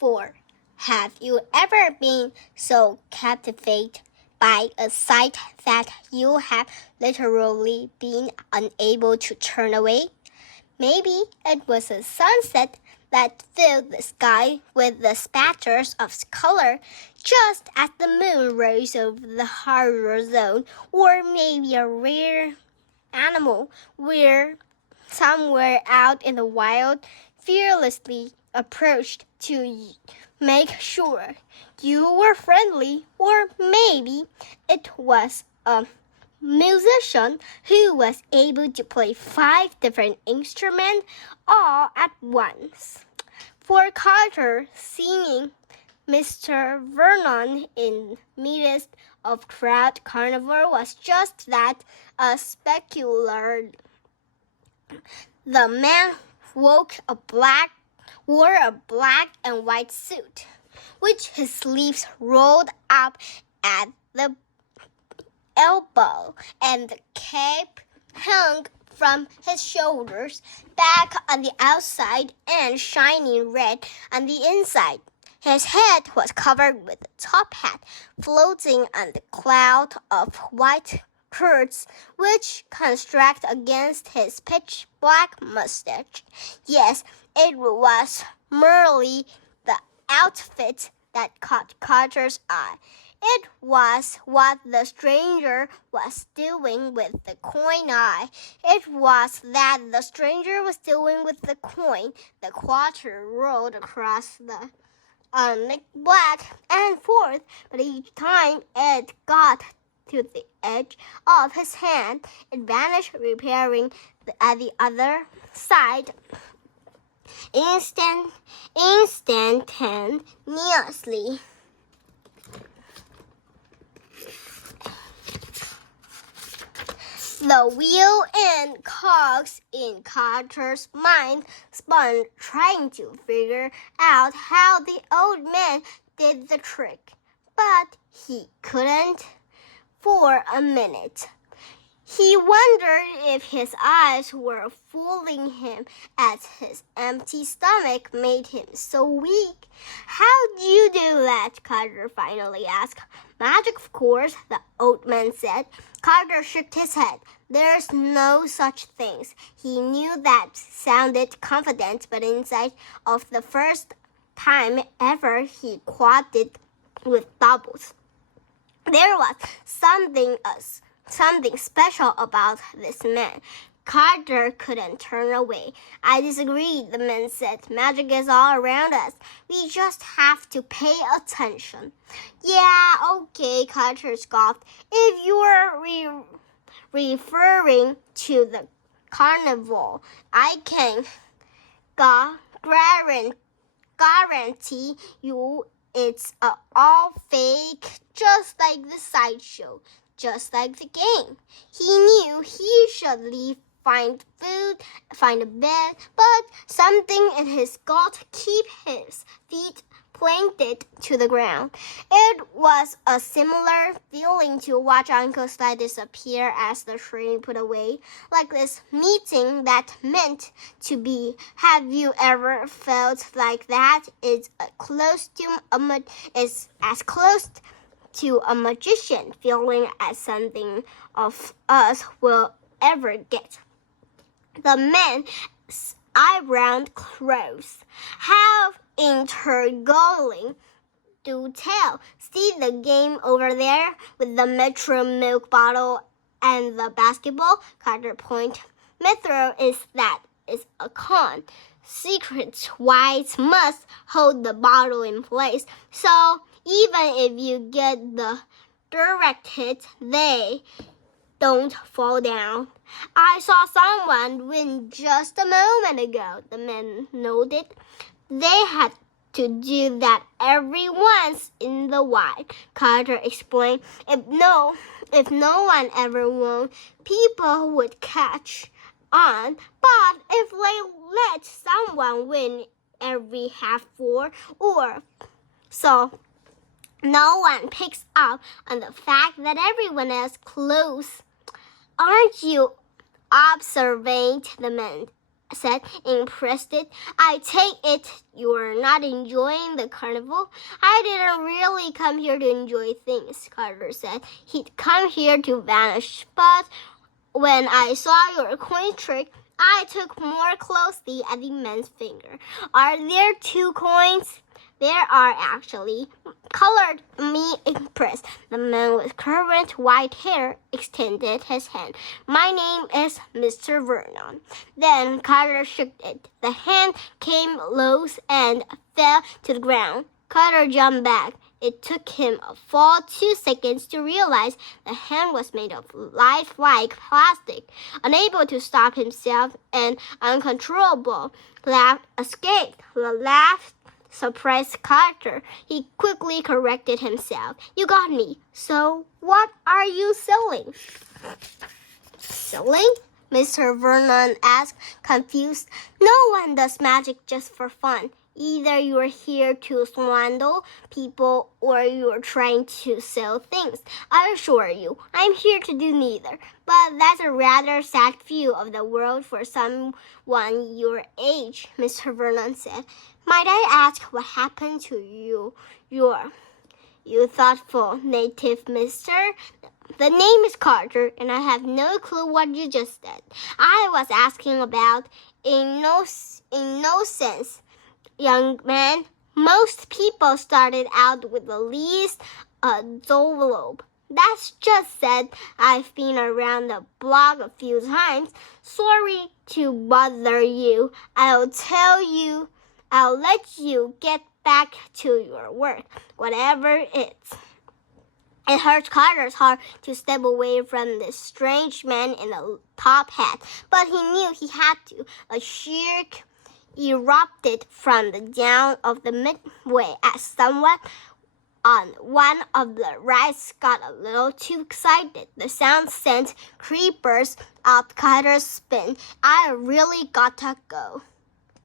4. Have you ever been so captivated by a sight that you have literally been unable to turn away? Maybe it was a sunset that filled the sky with the spatters of color just as the moon rose over the horizon zone, or maybe a rare animal where somewhere out in the wild fearlessly approached to make sure you were friendly, or maybe it was a musician who was able to play 5 different instruments all at once. For Carter, singing Mr. Vernon in midst of crowd carnival was just that, a spectacular. The man wore a black and white suit, which his sleeves rolled up at the elbow, and the cape hung from his shoulders back on the outside and shining red on the inside. His head was covered with a top hat floating on the cloud of white curls which contrast against his pitch black mustache. Yes, it was merely the outfit that caught Carter's eye. It was what the stranger was doing with the coin eye. It was that the stranger was doing with the coin. The quarter rolled across the back and forth, but each time it got to the edge of his hand, it vanished, reappearing at the other side instantaneously. The wheel and cogs in Carter's mind spun, trying to figure out how the old man did the trick. But he couldn't for a minute. He wondered if his eyes were fooling him, as his empty stomach made him so weak. "How'd you do that?" Carter finally asked. "Magic, of course," the old man said. Carter shook his head. "There's no such things." He knew that sounded confident, but inside of the first time ever he quoted with doubles. There was something special about this man. Carter couldn't turn away. "I disagree," the man said. "Magic is all around us. We just have to pay attention." "Yeah, okay," Carter scoffed. "If you're referring to the carnival, I can guarantee you it's all fake, just like the sideshow, just like the game." He knew he should leave, find food, find a bed, but something in his gut keep his feet planted to the ground. It was a similar feeling to watch Uncle Sly disappear as the train put away, like this meeting that meant to be. Have you ever felt like that? It's as close to a magician feeling as something of us will ever get. The man's eyebrows rose. "How intriguing. Do tell. See the game over there with the Metro milk bottle and the basketball?" Carter pointed. "Metro is a con. Secret wives must hold the bottle in place, so even if you get the direct hit, they don't fall down." "I saw someone win just a moment ago," the man nodded. "They had to do that every once in a while," Carter explained. If no one ever won, people would catch on. But if they let someone win every half or so, no one picks up on the fact that everyone else close. "Aren't you observant?" the man said, impressed. I take it you're not enjoying the carnival? I didn't really come here to enjoy things, Carter said. He'd come here to vanish, but when I saw your coin trick, I took more closely at the man's finger. Are there 2 coins? There are actually, colored me impressed. The man with curved white hair extended his hand. My name is Mr. Vernon. Then Carter shook it. The hand came loose and fell to the ground. Carter jumped back. It took him a full 2 seconds to realize the hand was made of lifelike plastic. Unable to stop himself, an uncontrollable laugh escaped. The laugh surprised Carter. He quickly corrected himself. You got me. So what are you selling? Selling? Mr. Vernon asked, confused. No one does magic just for fun. Either you're here to swindle people or you're trying to sell things. I assure you, I'm here to do neither. But that's a rather sad view of the world for someone your age, Mr. Vernon said. Might I ask what happened to you, you thoughtful native mister? The name is Carter, and I have no clue what you just said. I was asking about in no sense. Young man, most people started out with at least a envelope. That's just said. I've been around the block a few times. Sorry to bother you. I'll let you get back to your work, whatever it is. It hurt Carter's heart to step away from this strange man in a top hat, but he knew he had to. A shriek erupted from the down of the midway as someone on one of the rides got a little too excited. The sound sent creepers up Carter's spine. I really gotta go.